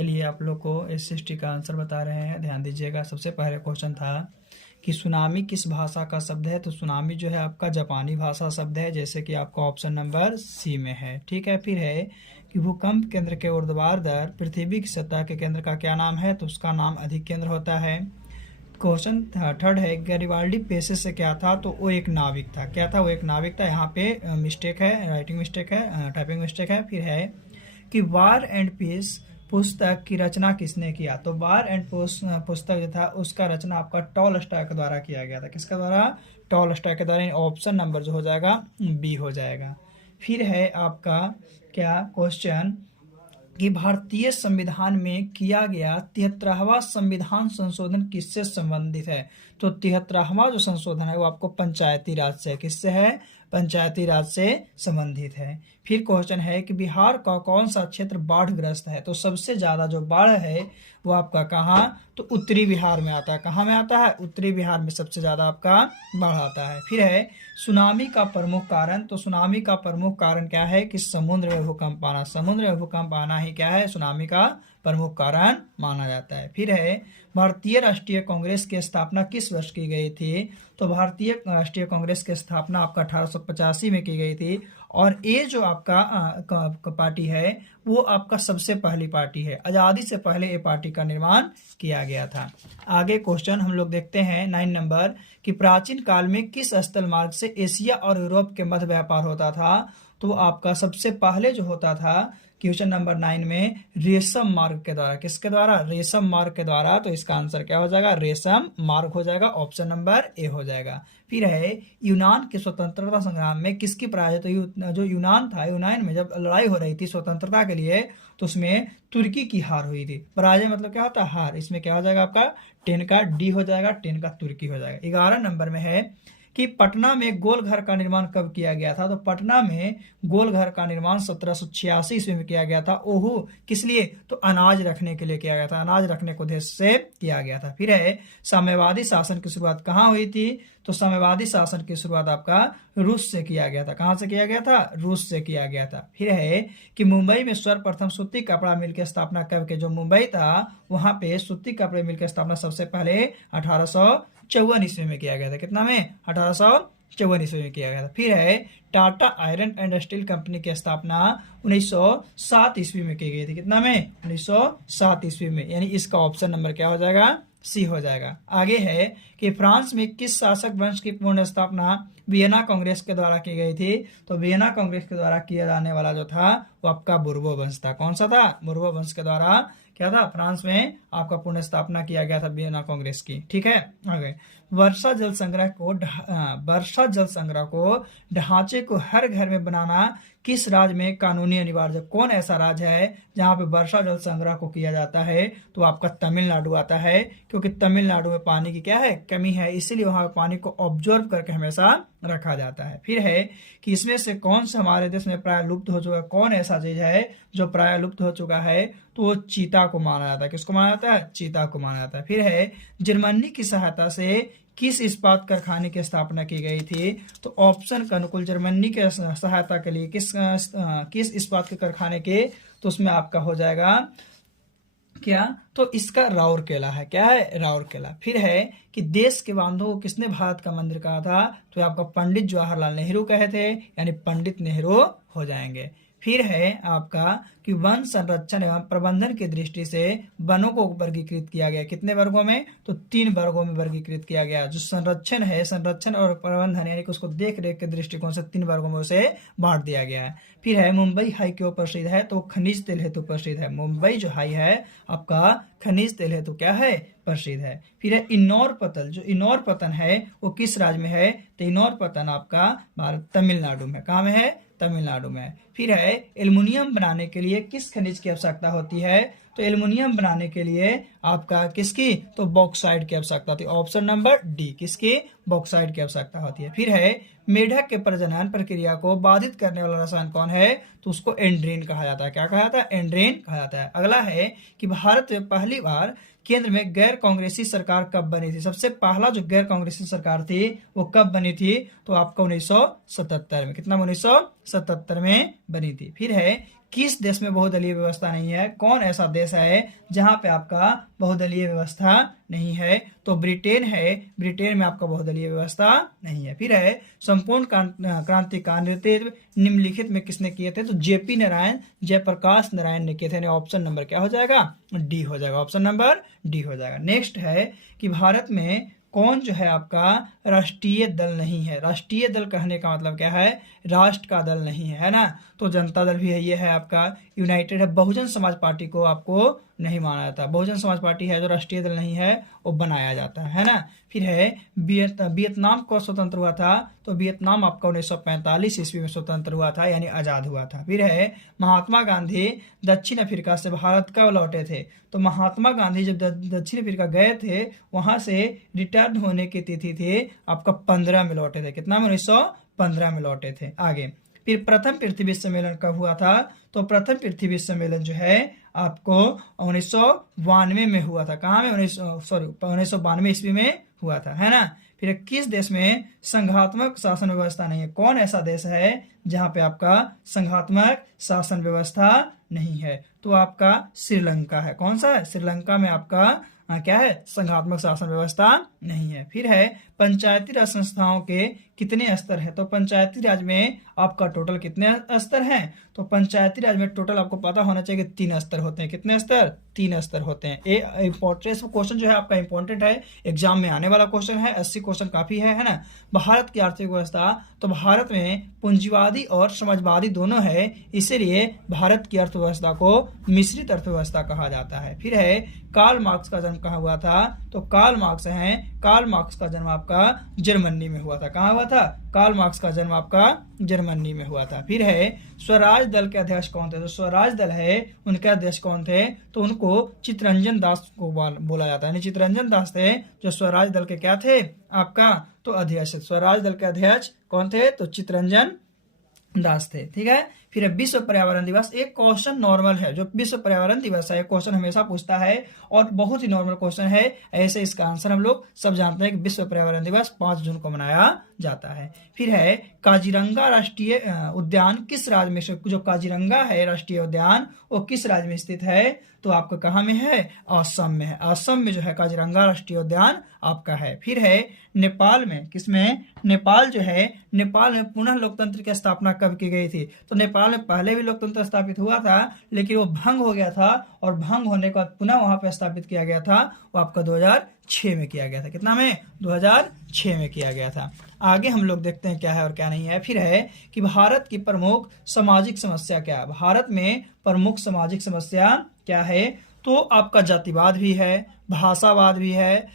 चलिए आप लोग को SST का आंसर बता रहे हैं, ध्यान दीजिएगा। सबसे पहले क्वेश्चन था कि सुनामी किस भाषा का शब्द है। तो सुनामी जो है आपका जापानी भाषा शब्द है, जैसे कि आपका ऑप्शन नंबर सी में है। ठीक है, फिर है कि भूकंप केंद्र के ऊर्ध्वाधर दर पृथ्वी की सतह के केंद्र का क्या नाम है। तो उसका नाम अधिक केंद्र होता है। क्वेश्चन थर्ड है गैरिबाल्डी पेशे से क्या था। तो वो एक नाविक था। क्या था? वो एक नाविक था। यहाँ पे मिस्टेक है, राइटिंग मिस्टेक है, टाइपिंग मिस्टेक है। फिर है कि वार एंड पीस पुस्तक की रचना किसने किया। तो वार एंड पुस्तक जो था उसका रचना आपका टॉलस्टॉय के द्वारा किया गया था। किसके द्वारा? टॉलस्टॉय के द्वारा। ऑप्शन नंबर जो हो जाएगा बी हो जाएगा। फिर है आपका क्या क्वेश्चन कि भारतीय संविधान में किया गया 73वां संविधान संशोधन किससे संबंधित है। तो 73वां जो संशोधन है वो आपको पंचायती राज से, किससे है? पंचायती राज से संबंधित है। फिर क्वेश्चन है कि बिहार का कौन सा क्षेत्र बाढ़ग्रस्त है। तो सबसे ज्यादा जो बाढ़ है वो आपका कहाँ? तो उत्तरी बिहार में आता है। कहाँ में आता है? उत्तरी बिहार में सबसे ज्यादा आपका बाढ़ आता है। फिर है सुनामी का प्रमुख कारण। तो सुनामी का प्रमुख कारण क्या है? कि समुद्र में भूकंप आना। समुद्र में भूकंप आना ही क्या है? सुनामी का प्रमुख कारण माना जाता है। फिर है भारतीय राष्ट्रीय कांग्रेस की स्थापना किस वर्ष की गई थी। तो भारतीय राष्ट्रीय कांग्रेस की स्थापना आपका 1885 में की गई थी। और ये जो आपका पार्टी है वो आपका सबसे पहली पार्टी है। आजादी से पहले ये पार्टी का निर्माण किया गया था। आगे क्वेश्चन हम लोग देखते हैं 9 नंबर कि प्राचीन काल में किस स्थल मार्ग से एशिया और यूरोप के मध्य व्यापार होता था। तो आपका सबसे पहले जो होता था क्वेश्चन नंबर 9 में रेशम मार्ग के द्वारा। किसके द्वारा? रेशम मार्ग के द्वारा। तो इसका आंसर क्या हो जाएगा? रेशम मार्ग हो जाएगा। ऑप्शन नंबर ए हो जाएगा। फिर है यूनान के स्वतंत्रता संग्राम में किसकी पराजय। तो जो यूनान था, यूनान में जब लड़ाई हो रही थी स्वतंत्रता के लिए तो उसमें तुर्की की हार हुई थी। पराजय मतलब क्या होता है? हार। इसमें क्या हो जाएगा आपका? 10 का डी हो जाएगा, 10 का तुर्की हो जाएगा। 11 नंबर में है कि पटना में गोल घर का निर्माण कब किया गया था। तो पटना में गोल घर का निर्माण 1786 ईस्वी में किया गया था। ओहो, किस लिए? तो अनाज रखने के लिए किया गया था। अनाज रखने को उद्देश्य से किया गया था। फिर है साम्यवादी शासन की शुरुआत कहाँ हुई थी। तो साम्यवादी शासन की शुरुआत आपका रूस से किया गया था। कहाँ से किया गया था? रूस से किया गया था। फिर है कि मुंबई में सर्वप्रथम सूती कपड़ा मिल की स्थापना कब के। जो मुंबई था वहां पे सूती कपड़े मिल की स्थापना सबसे पहले 1854 ईस्वी में किया गया था। कितना में? 1854 ईस्वी में किया गया था। फिर है Tata iron and steel company की स्थापना 1907 ईस्वी में की गई थी। कितना में? 1907 ईस्वी में। यानी इसका ऑप्शन नंबर क्या हो जाएगा? सी हो जाएगा। आगे है कि फ्रांस में किस शासक वंश की पूर्ण स्थापना वियना कांग्रेस के द्वारा की गई थी। तो वियना कांग्रेस के द्वारा किया जाने वाला जो था वो आपका बुर्बो वंश था। कौन सा था? बुर्बो वंश के द्वारा क्या था? फ्रांस में आपका पुनः स्थापना किया गया था वियना कांग्रेस की। ठीक है, आगे वर्षा जल संग्रह को ढांचे को हर घर में बनाना किस राज्य में कानूनी अनिवार्य। कौन ऐसा राज्य है जहां पे वर्षा जल संग्रह को किया जाता है। तो आपका तमिलनाडु आता है, क्योंकि तमिलनाडु में पानी की क्या है? कमी है, इसीलिए वहां पानी को ऑब्जर्व करके हमेशा रखा जाता है। फिर है कि इसमें से कौन सा हमारे देश में प्राय लुप्त हो चुका है। कौन ऐसा चीज है जो प्राय लुप्त हो चुका है। तो वो चीता को माना जाता है। किसको माना जाता है? चीता को माना जाता है। फिर है जर्मनी की सहायता से किस इस्पात कारखाने की स्थापना की गई थी। तो ऑप्शन के अनुकूल जर्मनी के सहायता के लिए किस इस्पात के कारखाने के। तो उसमें आपका हो जाएगा क्या? तो इसका राउरकेला है। क्या है? राउरकेला। फिर है कि देश के बांधवों को किसने भारत का मंदिर कहा था। तो आपका पंडित जवाहरलाल नेहरू कहे थे, यानी पंडित नेहरू हो जाएंगे। फिर है आपका कि वन संरक्षण एवं प्रबंधन की दृष्टि से वनों को वर्गीकृत किया गया। कितने वर्गों में? तो 3 वर्गों में वर्गीकृत किया गया। जो संरक्षण है, संरक्षण और प्रबंधन यानी कि उसको देख रेख के दृष्टिकोण से 3 वर्गों में उसे बांट दिया गया है। फिर है मुंबई हाई क्यों प्रसिद्ध है। तो खनिज तेल हेतु प्रसिद्ध है। मुंबई जो हाई है आपका खनिज तेल हेतु क्या है? प्रसिद्ध है। फिर है इनौर पतन। जो इनौर पतन है वो किस राज्य में है। तो इनौर पतन आपका भारत तमिलनाडु में। कहाँ में है? तमिलनाडु में। फिर है एल्युमिनियम बनाने के लिए किस खनिज की आवश्यकता होती है। तो एल्युमिनियम बनाने के लिए आपका किसकी? तो बॉक्साइट की आवश्यकता होती है। ऑप्शन नंबर डी, किसकी? बॉक्साइट की आवश्यकता होती है। फिर है मेढक के प्रजनन प्रक्रिया को बाधित करने वाला रसायन कौन है। तो उसको एंड्रीन कहा जाता है। क्या कहा जाता है? एंड्रीन कहा जाता है। अगला है कि भारत में पहली बार केंद्र में गैर कांग्रेसी सरकार कब बनी थी। सबसे पहला जो गैर कांग्रेसी सरकार थी वो कब बनी थी। तो आपका 1977 में। कितना? 1977 में बनी थी। फिर है किस देश में बहुदलीय व्यवस्था नहीं है, कौन ऐसा देश है जहां पे आपका बहुदलीय व्यवस्था नहीं है, तो ब्रिटेन है, ब्रिटेन में आपका बहुदलीय व्यवस्था नहीं है। फिर है संपूर्ण क्रांति का नेतृत्व निम्नलिखित में किसने किए थे, तो जेपी नारायण, जयप्रकाश नारायण ने किए थे। ऑप्शन नंबर क्या हो जाएगा, डी हो जाएगा, ऑप्शन नंबर डी हो जाएगा। नेक्स्ट है कि भारत में कौन जो है आपका राष्ट्रीय दल नहीं है। राष्ट्रीय दल कहने का मतलब क्या है, राष्ट्र का दल नहीं है ना, तो जनता दल भी है, ये है आपका यूनाइटेड है। बहुजन समाज पार्टी को आपको नहीं माना जाता, बहुजन समाज पार्टी है जो राष्ट्रीय दल नहीं है वो बनाया जाता है ना। फिर है वियतनाम को स्वतंत्र हुआ था, तो वियतनाम आपका 1945 ईस्वी में स्वतंत्र हुआ था, यानी आजाद हुआ था। फिर है महात्मा गांधी दक्षिण अफ्रीका से भारत कब लौटे थे, तो महात्मा गांधी जब दक्षिण अफ्रीका गए थे वहां से रिटर्न होने की तिथि थी आपका 15 में लौटे थे। कितना में, 1915 में लौटे थे। आगे फिर प्रथम पृथ्वी सम्मेलन कब हुआ था, तो प्रथम पृथ्वी सम्मेलन जो है आपको 1992 में हुआ था। कहाँ में, 1992 ईस्वी में हुआ था, है ना। फिर किस देश में संघात्मक शासन व्यवस्था नहीं है, कौन ऐसा देश है जहां पे आपका संघात्मक शासन व्यवस्था नहीं है, तो आपका श्रीलंका है। कौन सा है, श्रीलंका में आपका क्या है, संघात्मक शासन व्यवस्था नहीं है। फिर है पंचायती राज संस्थाओं के कितने स्तर है, तो पंचायती राज में आपका टोटल कितने स्तर हैं, तो पंचायती राज में टोटल आपको पता होना चाहिए कि 3 स्तर होते हैं। कितने स्तर, 3 स्तर होते हैं। ये इंपॉर्टेंट क्वेश्चन जो है आपका इंपॉर्टेंट है, एग्जाम में आने वाला क्वेश्चन है, 80 क्वेश्चन काफी है ना। भारत की आर्थिक व्यवस्था, तो भारत में पूंजीवादी और समाजवादी दोनों है, इसीलिए भारत की अर्थव्यवस्था को मिश्रित अर्थव्यवस्था कहा जाता है। फिर है कार्ल मार्क्स का जन्म कहाँ हुआ था, तो कार्ल मार्क्स का जन्म आपका जर्मनी में हुआ था। कहाँ हुआ था, कार्ल मार्क्स का जन्म आपका जर्मनी में हुआ था। फिर है स्वराज दल के अध्यक्ष कौन थे, तो स्वराज दल है उनके अध्यक्ष कौन थे, तो उनको चित्तरंजन दास को बोला जाता है। चित्तरंजन दास थे जो स्वराज दल के क्या थे आपका, तो अध्यक्ष। स्वराज दल के अध्यक्ष कौन थे, तो चित्तरंजन दास थे। ठीक है। फिर विश्व पर्यावरण दिवस, एक क्वेश्चन नॉर्मल है, जो विश्व पर्यावरण दिवस है क्वेश्चन हमेशा पूछता है और बहुत ही नॉर्मल क्वेश्चन है। ऐसे इसका आंसर हम लोग सब जानते हैं कि विश्व पर्यावरण दिवस 5 जून को मनाया जाता है। फिर है काजीरंगा राष्ट्रीय उद्यान किस राज्य में, जो काजीरंगा है राष्ट्रीय उद्यान वो किस राज्य में स्थित है, तो आपका कहाँ में है, असम में है। असम में जो है काजीरंगा राष्ट्रीय उद्यान आपका है। फिर है नेपाल में, किसमें, नेपाल जो है, नेपाल में पुनः लोकतंत्र की स्थापना कब की गई थी, तो नेपाल में पहले भी लोकतंत्र स्थापित हुआ था लेकिन वो भंग हो गया था, और भंग होने के बाद पुनः वहां पे स्थापित किया गया था, वो आपका 2006 में किया गया था। कितना में, 2006 में किया गया था। आगे हम लोग देखते हैं क्या है और क्या नहीं है। फिर है कि भारत की प्रमुख सामाजिक समस्या क्या है, भारत में प्रमुख सामाजिक समस्या क्या है, तो आपका जातिवाद भी है, भाषावाद भी है,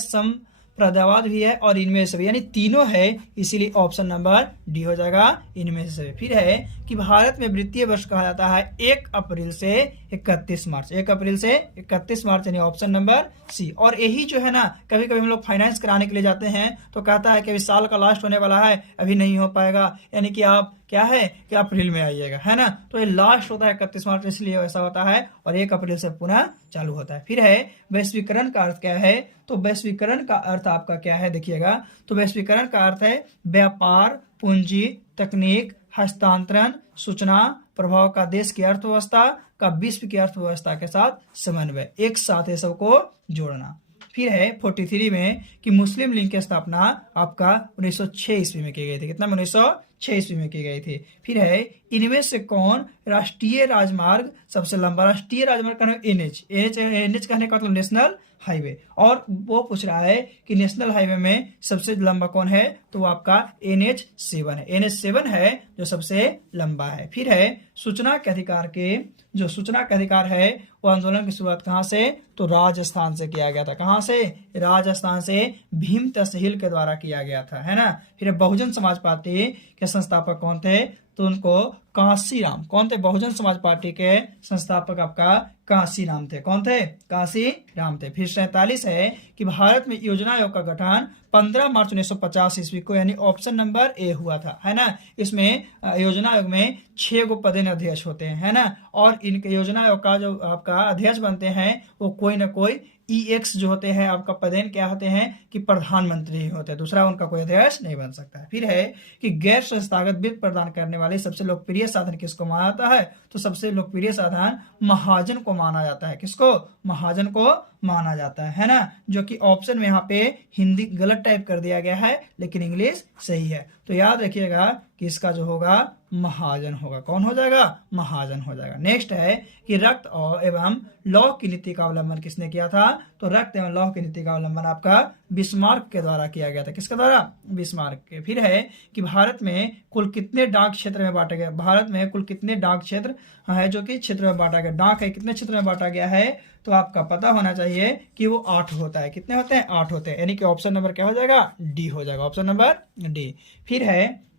संप्रदायवाद भी है, और इनमें से भी, यानी तीनों है, इसीलिए ऑप्शन नंबर डी हो जाएगा इनमें से। फिर है कि भारत में वित्तीय वर्ष कहा जाता है 1 अप्रैल से 31 मार्च, 1 अप्रैल से 31 मार्च, यानी ऑप्शन नंबर सी। और यही जो है ना, कभी कभी हम लोग फाइनेंस कराने के लिए जाते हैं तो कहता है कि अभी साल का लास्ट होने वाला है, अभी नहीं हो पाएगा, यानी कि आप क्या है कि अप्रैल में आइएगा, है ना। तो ये लास्ट होता है 31 मार्च, इसलिए ऐसा होता है, और 1 अप्रैल से पुनः चालू होता है। फिर है वैश्वीकरण का अर्थ क्या है, तो वैश्वीकरण का अर्थ आपका क्या है, देखिएगा, तो वैश्वीकरण का अर्थ है व्यापार, पूंजी, तकनीक, हस्तांतरण, सूचना प्रभाव का देश की अर्थव्यवस्था का विश्व की अर्थव्यवस्था के साथ समन्वय, एक साथ ये सबको जोड़ना। फिर है 43 में कि मुस्लिम लीग की स्थापना आपका 1906 ईस्वी में की गई थी। कितना में, 1906 ईस्वी में की गई थी। फिर है इनमें से कौन राष्ट्रीय राजमार्ग सबसे लंबा, राष्ट्रीय राजमार्ग का नाम एनएच कहने का मतलब नेशनल हाईवे, और वो पूछ रहा है कि नेशनल हाईवे में सबसे लंबा कौन है, तो वो आपका NH7 है, NH7 है जो सबसे लंबा है। फिर है सूचना के अधिकार के, जो सूचना का अधिकार है वो आंदोलन की शुरुआत कहाँ से, तो राजस्थान से किया गया था। कहाँ से, राजस्थान से भीम तहसील के द्वारा किया गया था, है ना। फिर बहुजन समाज पार्टी के संस्थापक कौन थे, तो उनको कांशीराम। कौन थे? बहुजन समाज पार्टी के संस्थापक आपका कांशीराम थे। कौन थे? कांशीराम थे। फिर 47 है कि भारत में योजना आयोग का गठन 15 मार्च 1950 ईस्वी को, यानी ऑप्शन नंबर ए हुआ था, है ना। इसमें योजना आयोग में 6 गो पदेन अध्यक्ष होते हैं, है ना। और इनके योजना आयोग का जो आपका अध्यक्ष बनते हैं वो कोई ना कोई EX जो होते हैं आपका पदेन क्या होते हैं कि प्रधानमंत्री ही होते हैं, दूसरा उनका कोई अध्यक्ष नहीं बन सकता है। फिर है कि गैर संस्थागत वित्त प्रदान करने वाले सबसे लोकप्रिय साधन किसको माना जाता है? तो सबसे लोकप्रिय साधन महाजन को माना जाता है। किसको? महाजन को माना जाता है ना। जो कि ऑप्शन में यहाँ पे हिंदी गलत टाइप कर दिया गया है, लेकिन इंग्लिश सही है। तो याद रखिएगा कि इसका जो होगा महाजन होगा। कौन हो जाएगा? महाजन हो जाएगा। नेक्स्ट है कि रक्त और एवं लौह की नीति का अवलंबन किसने किया था? तो रक्त एवं लौह की नीति का अवलंबन आपका बिस्मार्क के द्वारा किया गया था। किसके द्वारा? बिस्मार्क के। फिर है कि भारत में कुल कितने डाक क्षेत्र में बांटा गया? भारत में कुल कितने डाक क्षेत्र है जो कि क्षेत्र में बांटा गया? डाक है कितने क्षेत्र में बांटा गया है? तो आपका पता होना चाहिए कि वो 8 होता है। कितने होते हैं? 8 होते हैं। यानी कि ऑप्शन नंबर क्या हो जाएगा? डी हो जाएगा। Option number D. फिर है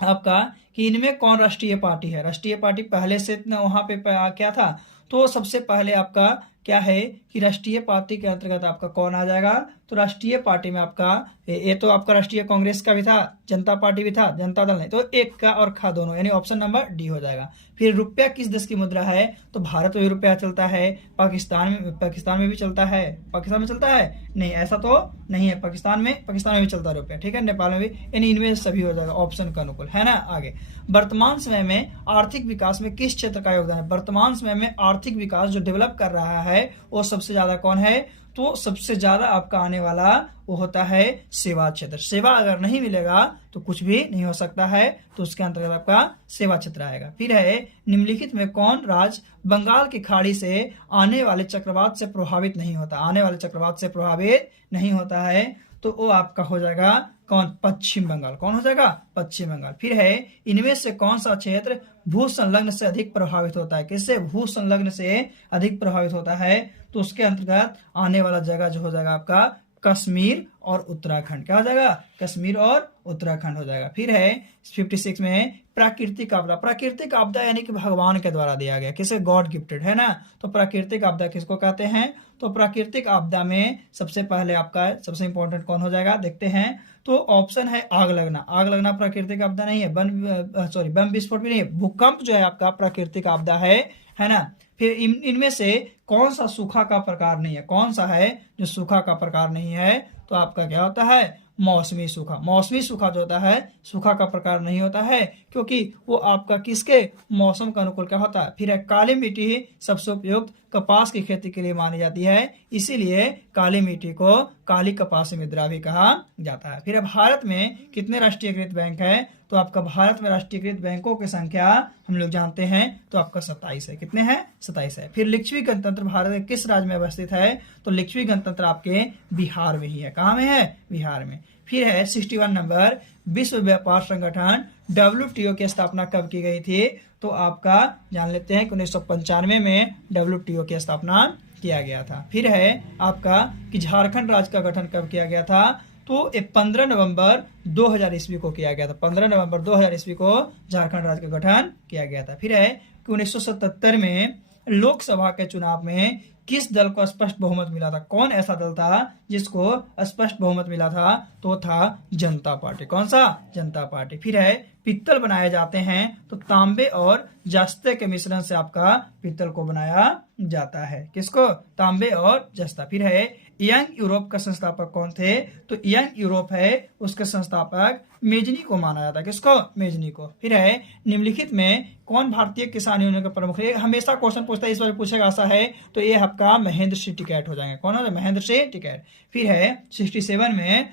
आपका कि इनमें कौन राष्ट्रीय पार्टी है? राष्ट्रीय पार्टी पहले से वहां पे क्या था? तो सबसे पहले आपका क्या है कि राष्ट्रीय पार्टी के अंतर्गत आपका कौन आ जाएगा? तो राष्ट्रीय पार्टी में आपका ये तो आपका राष्ट्रीय कांग्रेस का भी था, जनता पार्टी भी था, जनता दल नहीं, तो एक का और खा दोनों, यानी ऑप्शन नंबर डी हो जाएगा। फिर रुपया किस देश की मुद्रा है? तो भारत में भी रुपया चलता है, पाकिस्तान में भी चलता है। पाकिस्तान में चलता है? नहीं, ऐसा तो नहीं है। पाकिस्तान में भी चलता है रुपया, ठीक है। नेपाल में भी, यानी इनमें सभी हो जाएगा ऑप्शन का अनुकूल, है ना। आगे, वर्तमान समय में आर्थिक विकास में किस क्षेत्र का योगदान है? वर्तमान समय में आर्थिक विकास जो डेवलप कर रहा है वो सबसे ज्यादा कौन है? तो सबसे ज्यादा आपका आने वाला वो होता है सेवा क्षेत्र। सेवा अगर नहीं मिलेगा तो कुछ भी नहीं हो सकता है, तो उसके अंतर्गत आपका सेवा क्षेत्र आएगा। फिर है निम्नलिखित में कौन राज्य बंगाल की खाड़ी से आने वाले चक्रवात से प्रभावित नहीं होता? आने वाले चक्रवात से प्रभावित नहीं होता है, तो वो आपका हो जाएगा कौन? पश्चिम बंगाल। कौन हो जाएगा? पश्चिम बंगाल। फिर है इनमें से कौन सा क्षेत्र भू संलग्न से अधिक प्रभावित होता है? किससे? भू संलग्न से अधिक प्रभावित होता है, तो उसके अंतर्गत आने वाला जगह जो हो जाएगा आपका कश्मीर और उत्तराखंड। क्या हो जाएगा? कश्मीर और उत्तराखंड हो जाएगा। फिर है 56 में प्राकृतिक आपदा। प्राकृतिक आपदा यानी कि भगवान के द्वारा दिया गया, किसे? गॉड गिफ्टेड, है ना। तो प्राकृतिक आपदा किसको कहते हैं? तो प्राकृतिक आपदा में सबसे पहले आपका सबसे इंपॉर्टेंट कौन हो जाएगा? देखते हैं। तो ऑप्शन है आग लगना। आग लगना प्राकृतिक आपदा नहीं है। बम विस्फोट भी नहीं है। भूकंप जो है आपका प्राकृतिक आपदा है ना। फिर इनमें से कौन सा सूखा का प्रकार नहीं है? कौन सा है जो सूखा का प्रकार नहीं है? तो आपका क्या होता है? मौसमी सूखा। मौसमी सूखा जो होता है सूखा का प्रकार नहीं होता है, क्योंकि वो आपका किसके? मौसम का अनुकूल क्या होता है। फिर है काली मिट्टी सबसे उपयुक्त कपास की खेती के लिए मानी जाती है, इसीलिए काली मिट्टी को काली कपासी मृदा भी कहा जाता है। फिर भारत में कितने राष्ट्रीयकृत बैंक है? तो आपका भारत में राष्ट्रीयकृत बैंकों की संख्या हम लोग जानते हैं, तो आपका 27 है। कितने हैं? 27 है। फिर लिच्छवी गणतंत्र भारत के किस राज्य में अवस्थित है? तो लिच्छवी गणतंत्र आपके बिहार में ही है। कहाँ में है? बिहार में। फिर है 61 नंबर, विश्व व्यापार संगठन WTO की स्थापना कब की गई थी? तो आपका जान लेते हैं कि 1995 में WTO की स्थापना किया गया था। फिर है आपका कि झारखंड राज्य का गठन कब किया गया था? तो 15 नवंबर 2000 ईस्वी को किया गया था। 15 नवंबर 2000 ईस्वी को झारखंड राज्य का गठन किया गया था। फिर है कि 1977 में लोकसभा के चुनाव में किस दल को स्पष्ट बहुमत मिला था? कौन ऐसा दल था जिसको स्पष्ट बहुमत मिला था? तो था जनता पार्टी। कौन सा? जनता पार्टी। फिर है पित्तल बनाए जाते हैं, तो तांबे और जस्ते के मिश्रण से आपका पित्तल को बनाया जाता है। किसको? तांबे और जस्ता। फिर है यंग यूरोप का संस्थापक कौन थे? तो यंग यूरोप है उसके संस्थापक मेजनी को माना जाता है। किसको? मेजनी को। फिर है निम्नलिखित में कौन भारतीय किसान यूनियन का प्रमुख है? हमेशा क्वेश्चन पूछता है, इस बार पूछेगा ऐसा है, तो ये आपका महेंद्र सिंह टिकैत हो जाएंगे। कौन है? महेंद्र सिंह टिकैत। फिर है 67 में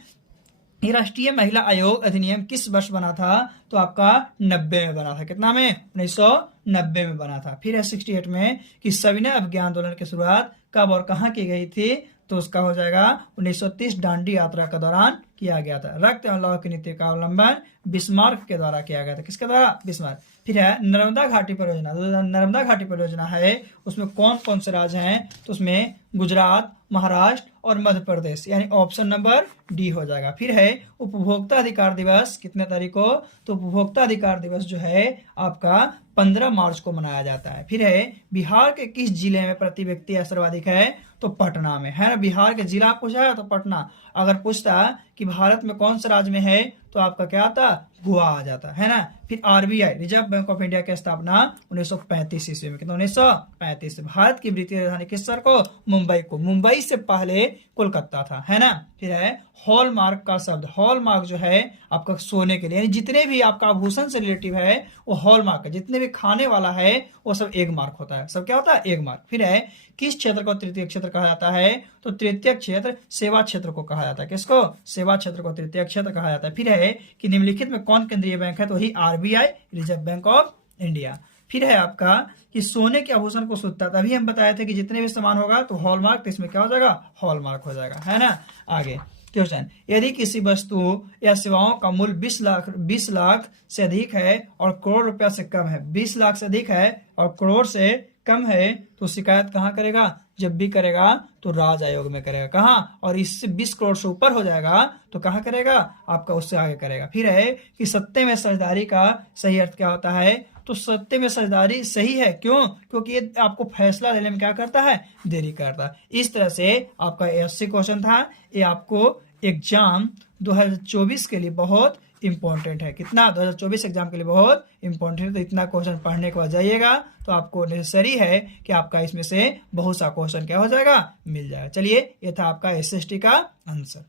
राष्ट्रीय महिला आयोग अधिनियम किस वर्ष बना था? तो आपका 90 में बना था। कितना में? 1990 में बना था। फिर है 68 में कि सविनय अवज्ञा आंदोलन की शुरुआत कब और कहां की गई थी? तो उसका हो जाएगा 1930 दांडी यात्रा के दौरान किया गया था। रक्त एवं लौह की नीति का अवलंबन बिस्मार्क के द्वारा किया गया था। किसके द्वारा? बिस्मार्क। फिर है नर्मदा घाटी परियोजना। तो नर्मदा घाटी परियोजना है उसमें कौन कौन से राज्य हैं? तो उसमें गुजरात, महाराष्ट्र और मध्य प्रदेश, यानी ऑप्शन नंबर डी हो जाएगा। फिर है उपभोक्ता अधिकार दिवस कितने तारीख को, तो उपभोक्ता अधिकार दिवस जो है आपका 15 मार्च को मनाया जाता है। फिर है बिहार के किस जिले में प्रति व्यक्ति आय सर्वाधिक है, तो पटना में है ना। बिहार के जिला पूछा है तो पटना। अगर पूछता कि भारत में कौन सा राज्य में है तो आपका क्या आता, गोवा आ जाता है ना। फिर RBI reserve bank of India की स्थापना 1935 ईस्वी में, कितना 1935। भारत की वित्तीय राजधानी किस शहर को, मुंबई को। मुंबई से पहले कोलकाता था, है ना। फिर है हॉलमार्क का शब्द, हॉलमार्क जो है आपका सोने के लिए, यानी जितने भी आपका आभूषण से रिलेटिव है वो हॉलमार्क है, जितने भी खाने वाला है वो सब एक मार्क होता है, सब क्या होता है, एक मार्क। फिर है किस क्षेत्र को तृतीय क्षेत्र कहा जाता है, तो तृतीय क्षेत्र सेवा क्षेत्र को कहा जाता है। किसको, सेवा क्षेत्र को तृतीय क्षेत्र कहा जाता है। फिर है कि निम्नलिखित में कौन केंद्रीय बैंक है, तो वही RBI reserve bank of India. फिर है आपका कि सोने के आभूषण को शुद्धता, तभी हम बताए थे कि जितने भी सामान होगा तो हॉलमार्क, तो इसमें क्या हो जाएगा, हॉलमार्क हो जाएगा, है ना। आगे क्वेश्चन, यदि किसी वस्तु या सेवाओं का मूल्य 20 लाख से अधिक है और करोड़ रुपया से कम है, 20 लाख से अधिक है और करोड़ से कम है, तो शिकायत कहाँ करेगा, जब भी करेगा तो राज्य आयोग में करेगा। कहाँ, और इससे 20 करोड़ से ऊपर हो जाएगा तो कहाँ करेगा, आपका उससे आगे करेगा। फिर है कि सत्ते में साझेदारी का सही अर्थ क्या होता है, तो सत्ते में साझेदारी सही है, क्यों, क्योंकि ये आपको फैसला लेने में क्या करता है, देरी करता है। इस तरह से आपका 80 क्वेश्चन था, ये आपको एग्जाम 2024 के लिए बहुत इंपॉर्टेंट है। कितना, 2024 एग्जाम के लिए बहुत इंपॉर्टेंट है। तो इतना क्वेश्चन पढ़ने के बाद जाइएगा तो आपको नेसेसरी है कि आपका इसमें से बहुत सा क्वेश्चन क्या हो जाएगा, मिल जाएगा। चलिए, ये था आपका एसएसटी का आंसर।